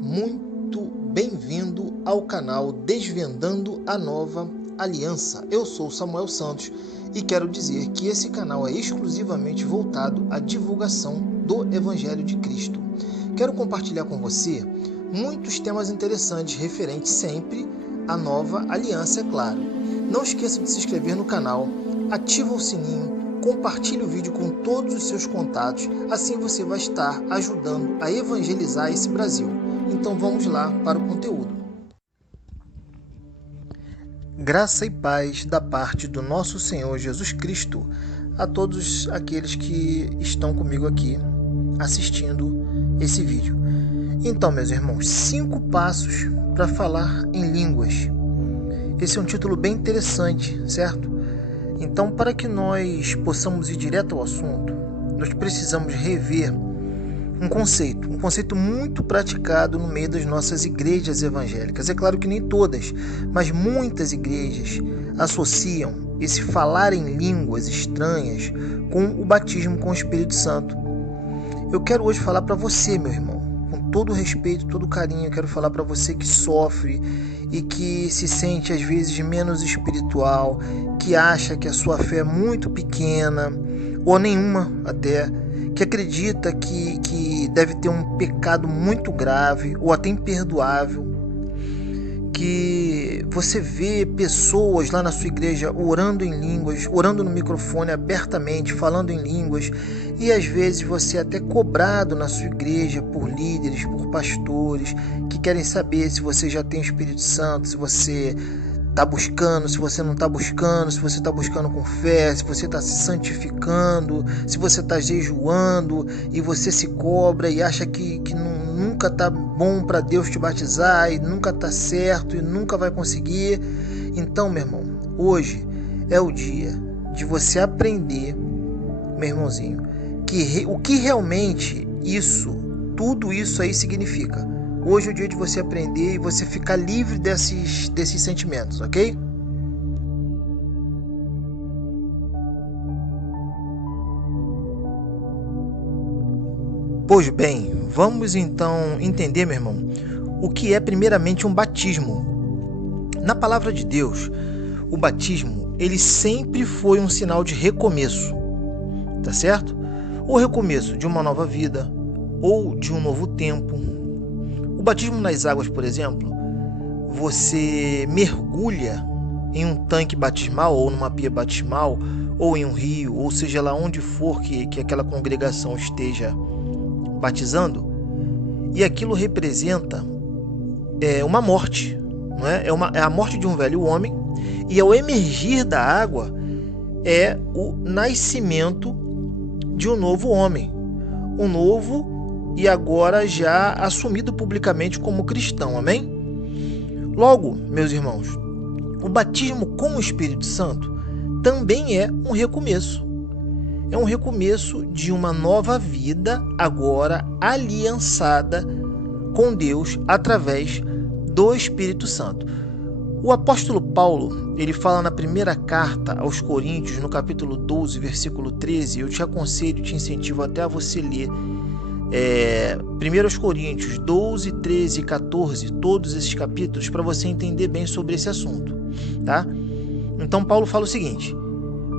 muito bem-vindo ao canal Desvendando a Nova Aliança. Eu sou Samuel Santos e quero dizer que esse canal é exclusivamente voltado à divulgação do Evangelho de Cristo. Quero compartilhar com você muitos temas interessantes referentes sempre à Nova Aliança, é claro. Não esqueça de se inscrever no canal, ativa o sininho, compartilhe o vídeo com todos os seus contatos, assim você vai estar ajudando a evangelizar esse Brasil. Então vamos lá para o conteúdo. Graça e paz da parte do nosso Senhor Jesus Cristo a todos aqueles que estão comigo aqui assistindo esse vídeo. Então, meus irmãos, 5 passos para falar em línguas. Esse é um título bem interessante, certo? Então, para que nós possamos ir direto ao assunto, nós precisamos rever um conceito muito praticado no meio das nossas igrejas evangélicas. É claro que nem todas, mas muitas igrejas associam esse falar em línguas estranhas com o batismo com o Espírito Santo. Eu quero hoje falar para você, meu irmão, com todo o respeito, todo o carinho, eu quero falar para você que sofre e que se sente às vezes menos espiritual, que acha que a sua fé é muito pequena, ou nenhuma até, que acredita que deve ter um pecado muito grave, ou até imperdoável, que você vê pessoas lá na sua igreja orando em línguas, orando no microfone abertamente, falando em línguas, e às vezes você é até cobrado na sua igreja por líderes, por pastores, que querem saber se você já tem o Espírito Santo, se você está buscando, se você não está buscando, se você está buscando com fé, se você está se santificando, se você está jejuando e você se cobra e acha que nunca está bom para Deus te batizar e nunca está certo e nunca vai conseguir. Então, meu irmão, hoje é o dia de você aprender, meu irmãozinho, o que realmente tudo isso aí significa. Hoje é o dia de você aprender e você ficar livre desses sentimentos, ok? Pois bem, vamos então entender, meu irmão, o que é primeiramente um batismo. Na palavra de Deus, o batismo, ele sempre foi um sinal de recomeço, tá certo? O recomeço de uma nova vida ou de um novo tempo. O batismo nas águas, por exemplo, você mergulha em um tanque batismal ou numa pia batismal ou em um rio, ou seja lá onde for que aquela congregação esteja batizando, e aquilo representa uma morte, não é? É a morte de um velho homem, e ao emergir da água é o nascimento de um novo homem, um novo e agora já assumido publicamente como cristão, amém? Logo, meus irmãos, o batismo com o Espírito Santo também é um recomeço. É um recomeço de uma nova vida, agora aliançada com Deus através do Espírito Santo. O apóstolo Paulo, ele fala na primeira carta aos Coríntios, no capítulo 12, versículo 13, eu te aconselho, te incentivo até a você ler 1 Coríntios 12, 13 e 14, todos esses capítulos, para você entender bem sobre esse assunto, tá? Então Paulo fala o seguinte: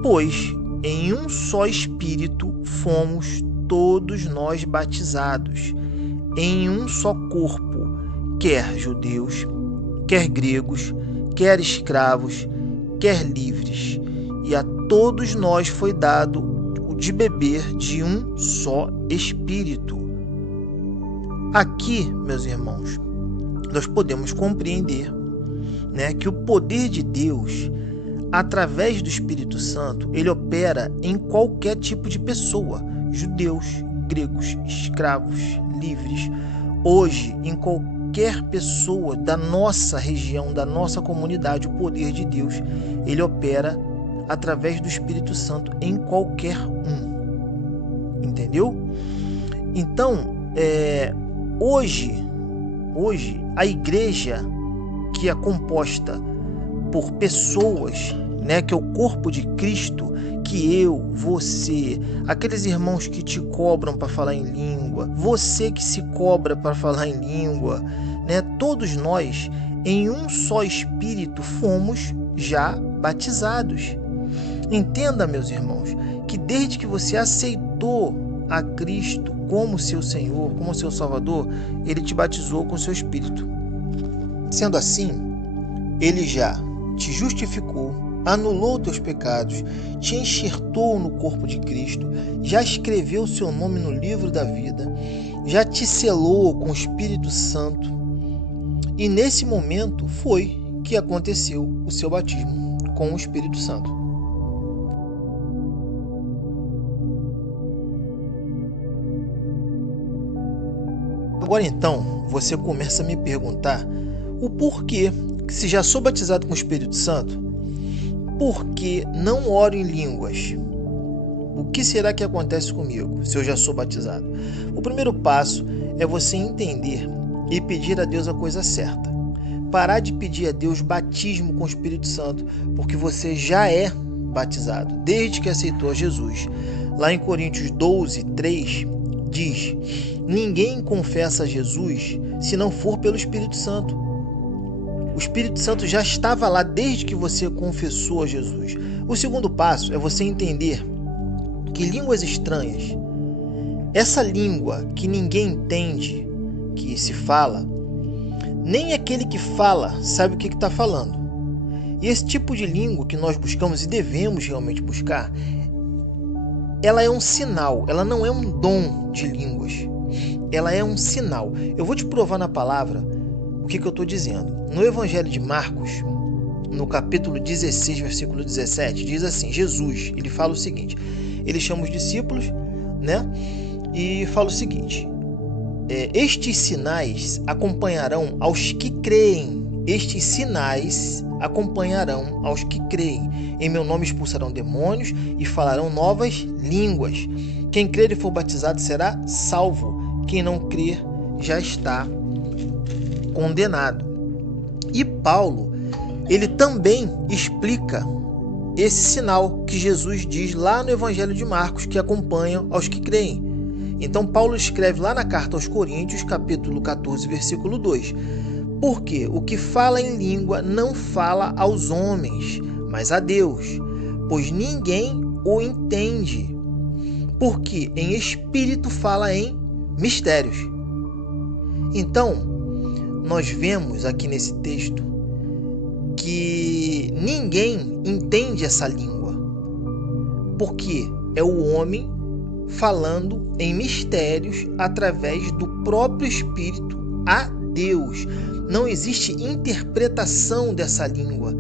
pois em um só Espírito fomos todos nós batizados, em um só corpo, quer judeus, quer gregos, quer escravos, quer livres, e a todos nós foi dado o de beber de um só Espírito. Aqui, meus irmãos, nós podemos compreender, né, que o poder de Deus, através do Espírito Santo, ele opera em qualquer tipo de pessoa, judeus, gregos, escravos, livres. Hoje, em qualquer pessoa da nossa região, da nossa comunidade, o poder de Deus, ele opera através do Espírito Santo em qualquer um. Entendeu? Então, hoje a igreja, que é composta por pessoas né, que é o corpo de Cristo, que eu, você, aqueles irmãos que te cobram para falar em língua, você que se cobra para falar em língua, né, todos nós, em um só Espírito, fomos já batizados. Entenda, meus irmãos, que desde que você aceitou a Cristo como seu Senhor, como seu Salvador, Ele te batizou com seu Espírito. Sendo assim, Ele já te justificou, anulou teus pecados, te enxertou no corpo de Cristo, já escreveu seu nome no livro da vida, já te selou com o Espírito Santo. E nesse momento foi que aconteceu o seu batismo com o Espírito Santo. Agora então, você começa a me perguntar o porquê, se já sou batizado com o Espírito Santo, por que não oro em línguas? O que será que acontece comigo se eu já sou batizado? O primeiro passo é você entender e pedir a Deus a coisa certa. Parar de pedir a Deus batismo com o Espírito Santo, porque você já é batizado, desde que aceitou a Jesus. Lá em Coríntios 12, 3, diz: ninguém confessa a Jesus se não for pelo Espírito Santo. O Espírito Santo já estava lá desde que você confessou a Jesus. O segundo passo é você entender que línguas estranhas, essa língua que ninguém entende, que se fala, nem aquele que fala sabe o que está falando. E esse tipo de língua que nós buscamos e devemos realmente buscar, ela é um sinal, ela não é um dom de línguas. Ela é um sinal. Eu vou te provar na palavra o que eu estou dizendo. No Evangelho de Marcos, no capítulo 16, versículo 17, diz assim, Jesus, ele fala o seguinte, ele chama os discípulos, né, e fala o seguinte, estes sinais acompanharão aos que creem, estes sinais acompanharão aos que creem. Em meu nome expulsarão demônios e falarão novas línguas. Quem crer e for batizado será salvo. Quem não crer já está condenado. E Paulo, ele também explica esse sinal que Jesus diz lá no Evangelho de Marcos, que acompanha aos que creem. Então Paulo escreve lá na carta aos Coríntios, capítulo 14, versículo 2, porque o que fala em língua não fala aos homens, mas a Deus, pois ninguém o entende, porque em espírito fala em mistérios. Então, nós vemos aqui nesse texto que ninguém entende essa língua, porque é o homem falando em mistérios através do próprio Espírito a Deus. Não existe interpretação dessa língua.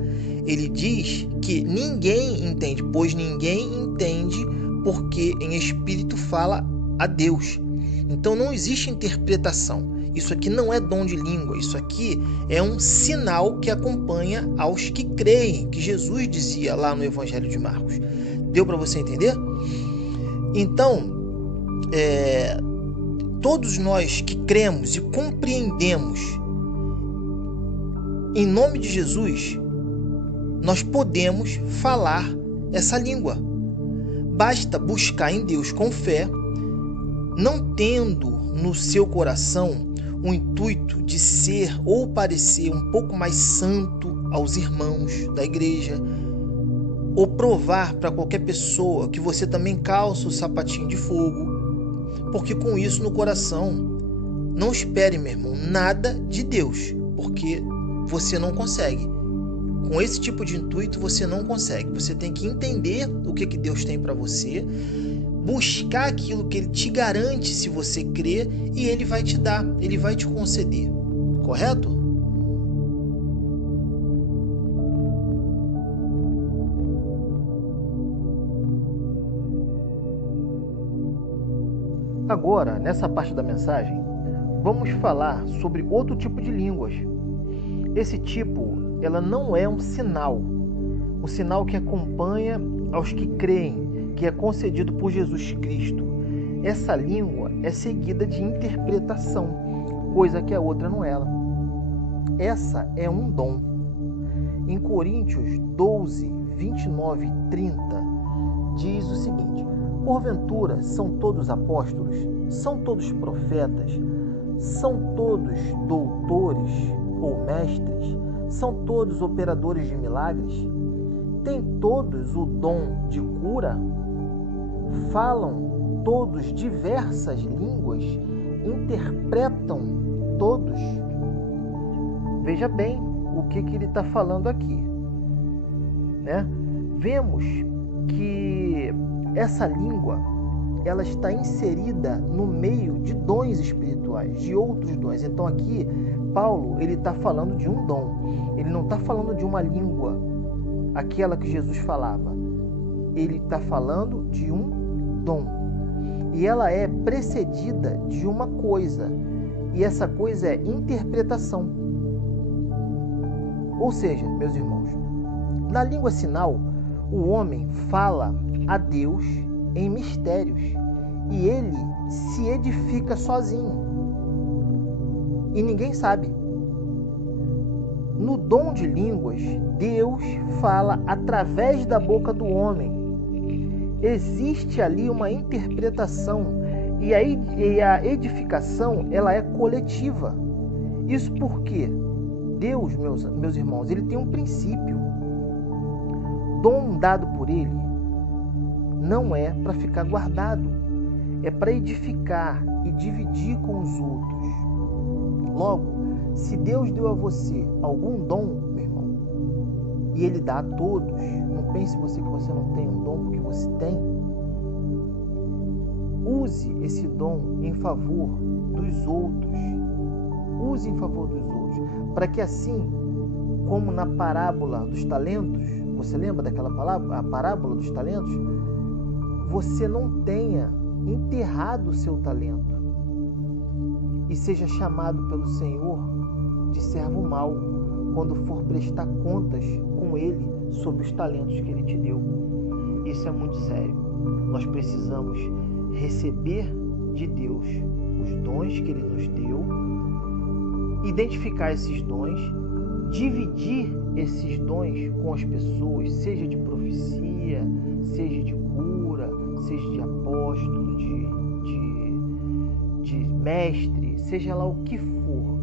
Ele diz que ninguém entende, pois ninguém entende, porque em espírito fala a Deus. Então não existe interpretação. Isso aqui não é dom de língua, isso aqui é um sinal que acompanha aos que creem, que Jesus dizia lá no Evangelho de Marcos. Deu para você entender? Então, todos nós que cremos e compreendemos em nome de Jesus, nós podemos falar essa língua. Basta buscar em Deus com fé, não tendo no seu coração o intuito de ser ou parecer um pouco mais santo aos irmãos da igreja, ou provar para qualquer pessoa que você também calça o sapatinho de fogo, porque com isso no coração, não espere, meu irmão, nada de Deus, porque você não consegue. Com esse tipo de intuito você não consegue. Você tem que entender o que Deus tem para você, buscar aquilo que Ele te garante se você crer, e Ele vai te dar, Ele vai te conceder. Correto? Agora, nessa parte da mensagem, vamos falar sobre outro tipo de línguas. Esse tipo, ela não é um sinal que acompanha aos que creem, que é concedido por Jesus Cristo. Essa língua é seguida de interpretação, coisa que a outra não é. Essa é um dom. Em Coríntios 12, 29 e 30, diz o seguinte: porventura são todos apóstolos? São todos profetas? São todos doutores ou mestres? São todos operadores de milagres? Têm todos o dom de cura? Falam todos diversas línguas? Interpretam todos? Veja bem o que ele está falando aqui, né? Vemos que essa língua ela está inserida no meio de dons espirituais, de outros dons. Então aqui Paulo ele está falando de um dom. Ele não está falando de uma língua, aquela que Jesus falava. Ele está falando de um dom. E ela é precedida de uma coisa. E essa coisa é interpretação. Ou seja, meus irmãos, na língua sinal, o homem fala a Deus em mistérios e ele se edifica sozinho e ninguém sabe. No dom de línguas, Deus fala através da boca do homem. Existe ali uma interpretação e a edificação ela é coletiva. Isso porque Deus, meus irmãos, ele tem um princípio. Dom dado por ele não é para ficar guardado, é para edificar e dividir com os outros. Logo, se Deus deu a você algum dom, meu irmão, e ele dá a todos, não pense você que você não tem um dom, porque você tem. Use esse dom em favor dos outros. Use em favor dos outros, para que assim, como na parábola dos talentos, você lembra daquela parábola dos talentos? Você não tenha enterrado o seu talento e seja chamado pelo Senhor de servo mau quando for prestar contas com Ele sobre os talentos que Ele te deu. Isso é muito sério. Nós precisamos receber de Deus os dons que Ele nos deu, identificar esses dons, dividir esses dons com as pessoas, seja de profecia, seja de cura, seja de apóstolo, de mestre, seja lá o que for,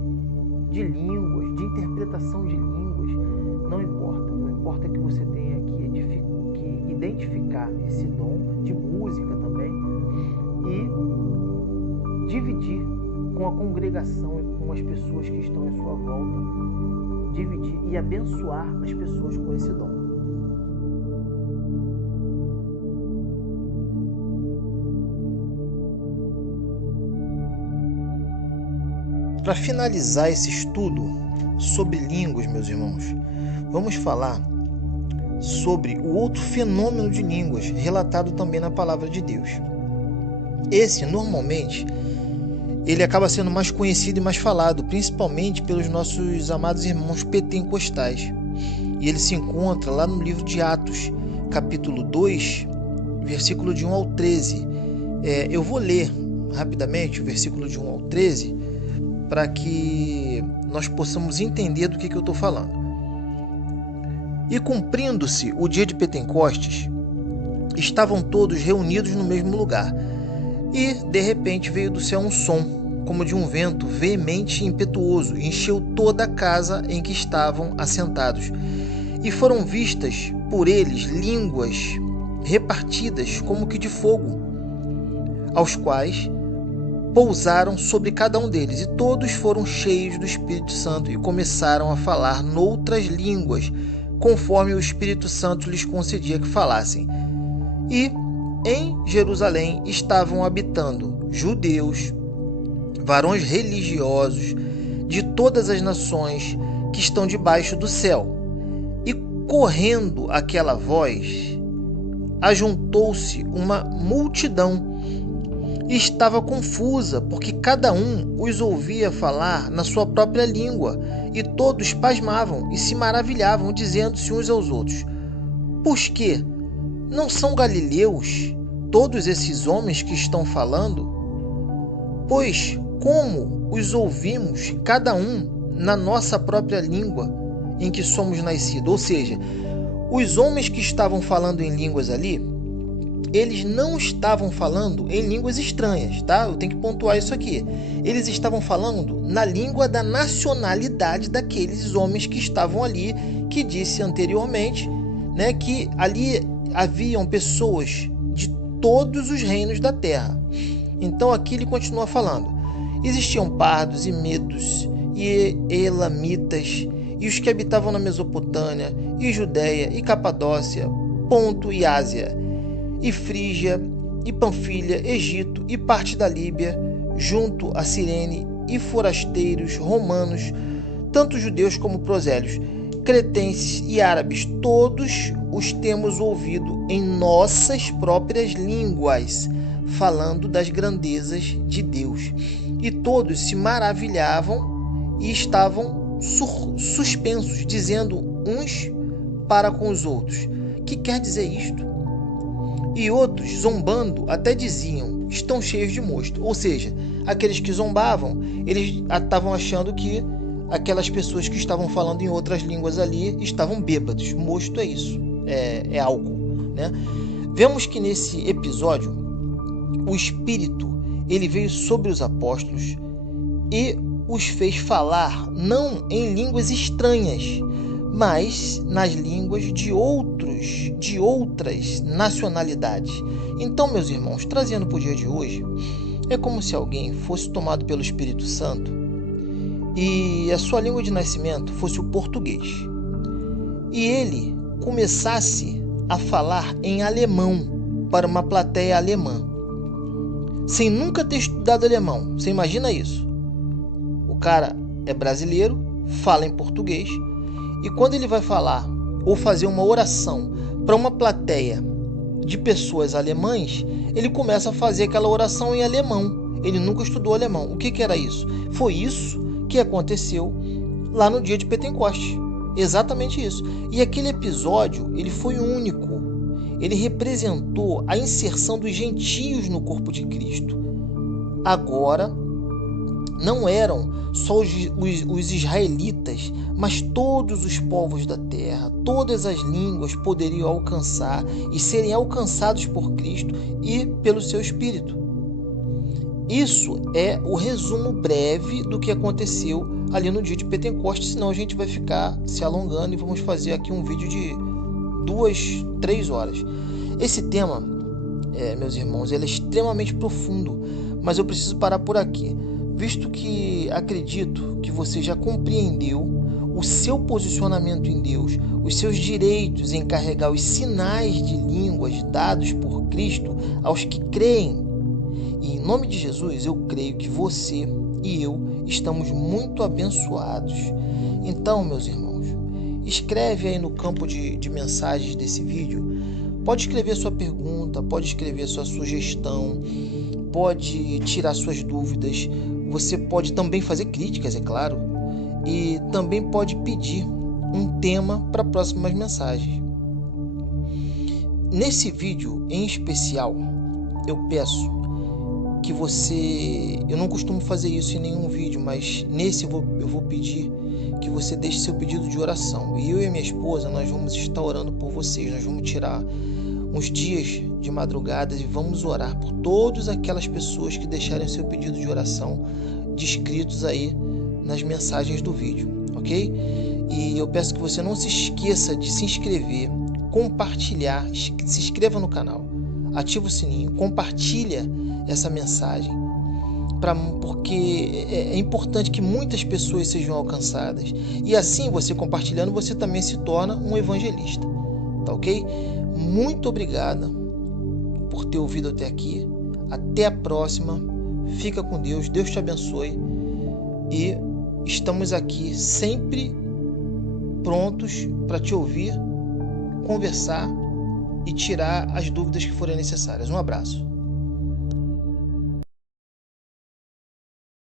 de línguas, de interpretação de línguas, não importa. O que importa é que você tenha que identificar esse dom de música também e dividir com a congregação e com as pessoas que estão em sua volta, dividir e abençoar as pessoas com esse dom. Para finalizar esse estudo sobre línguas, meus irmãos, vamos falar sobre o outro fenômeno de línguas relatado também na palavra de Deus. Esse, normalmente, ele acaba sendo mais conhecido e mais falado, principalmente pelos nossos amados irmãos pentecostais. E ele se encontra lá no livro de Atos, capítulo 2, versículo de 1 ao 13. Eu vou ler rapidamente o versículo de 1 ao 13 para que nós possamos entender do que eu estou falando. E cumprindo-se o dia de Pentecostes, estavam todos reunidos no mesmo lugar. E, de repente, veio do céu um som, como de um vento veemente e impetuoso, e encheu toda a casa em que estavam assentados. E foram vistas por eles línguas repartidas como que de fogo, aos quais pousaram sobre cada um deles. E todos foram cheios do Espírito Santo e começaram a falar noutras línguas, conforme o Espírito Santo lhes concedia que falassem. E em Jerusalém estavam habitando judeus, varões religiosos de todas as nações que estão debaixo do céu. E correndo aquela voz, ajuntou-se uma multidão e estava confusa, porque cada um os ouvia falar na sua própria língua, e todos pasmavam e se maravilhavam, dizendo-se uns aos outros: pois que não são galileus todos esses homens que estão falando? Pois como os ouvimos cada um na nossa própria língua em que somos nascidos? Ou seja, Os homens que estavam falando em línguas ali, eles não estavam falando em línguas estranhas, tá? Eu tenho que pontuar isso aqui. Eles estavam falando na língua da nacionalidade daqueles homens que estavam ali, que disse anteriormente, né, que ali haviam pessoas de todos os reinos da terra. Então aqui ele continua falando. Existiam pardos e medos e elamitas, e os que habitavam na Mesopotâmia, e Judéia, e Capadócia, Ponto e Ásia, e Frígia, e Panfilha, Egito, e parte da Líbia, junto a Cirene, e forasteiros romanos, tanto judeus como prosélios, cretenses e árabes, todos os temos ouvido em nossas próprias línguas, falando das grandezas de Deus. E todos se maravilhavam e estavam suspensos, dizendo uns para com os outros: que quer dizer isto? E outros, zombando, até diziam: estão cheios de mosto. Ou seja, aqueles que zombavam, eles estavam achando que aquelas pessoas que estavam falando em outras línguas ali estavam bêbados. Mosto é isso, é álcool, né? Vemos que nesse episódio o Espírito ele veio sobre os apóstolos e os fez falar não em línguas estranhas, mas nas línguas de outras nacionalidades. Então, meus irmãos, trazendo para o dia de hoje, é como se alguém fosse tomado pelo Espírito Santo e a sua língua de nascimento fosse o português, e ele começasse a falar em alemão para uma plateia alemã, sem nunca ter estudado alemão. Você imagina isso? O cara é brasileiro, fala em português, e quando ele vai falar ou fazer uma oração para uma plateia de pessoas alemães, ele começa a fazer aquela oração em alemão. Ele nunca estudou alemão. O que era isso? Foi isso que aconteceu lá no dia de Pentecoste. Exatamente isso. E aquele episódio, ele foi único. Ele representou a inserção dos gentios no corpo de Cristo. Agora, não eram só os israelitas, mas todos os povos da terra, todas as línguas poderiam alcançar e serem alcançados por Cristo e pelo seu Espírito. Isso é o resumo breve do que aconteceu ali no dia de Pentecostes, senão a gente vai ficar se alongando e vamos fazer aqui um vídeo de 2, 3 horas. Esse tema, meus irmãos, ele é extremamente profundo, mas eu preciso parar por aqui, visto que acredito que você já compreendeu o seu posicionamento em Deus, os seus direitos em carregar os sinais de línguas dados por Cristo aos que creem. E em nome de Jesus, eu creio que você e eu estamos muito abençoados. Então, meus irmãos, escreve aí no campo de mensagens desse vídeo. Pode escrever sua pergunta, pode escrever sua sugestão, pode tirar suas dúvidas. Você pode também fazer críticas, é claro, e também pode pedir um tema para próximas mensagens. Nesse vídeo em especial, eu peço que você... Eu não costumo fazer isso em nenhum vídeo, mas nesse eu vou pedir que você deixe seu pedido de oração. E eu e minha esposa, nós vamos estar orando por vocês. Nós vamos tirar uns dias de madrugada e vamos orar por todas aquelas pessoas que deixarem seu pedido de oração descritos aí nas mensagens do vídeo, ok? E eu peço que você não se esqueça de se inscrever, compartilhar, se inscreva no canal, ativa o sininho, compartilha essa mensagem, porque é importante que muitas pessoas sejam alcançadas, e assim você compartilhando, você também se torna um evangelista, tá ok? Muito obrigada por ter ouvido até aqui, até a próxima, fica com Deus, Deus te abençoe, e estamos aqui sempre prontos para te ouvir, conversar e tirar as dúvidas que forem necessárias. Um abraço.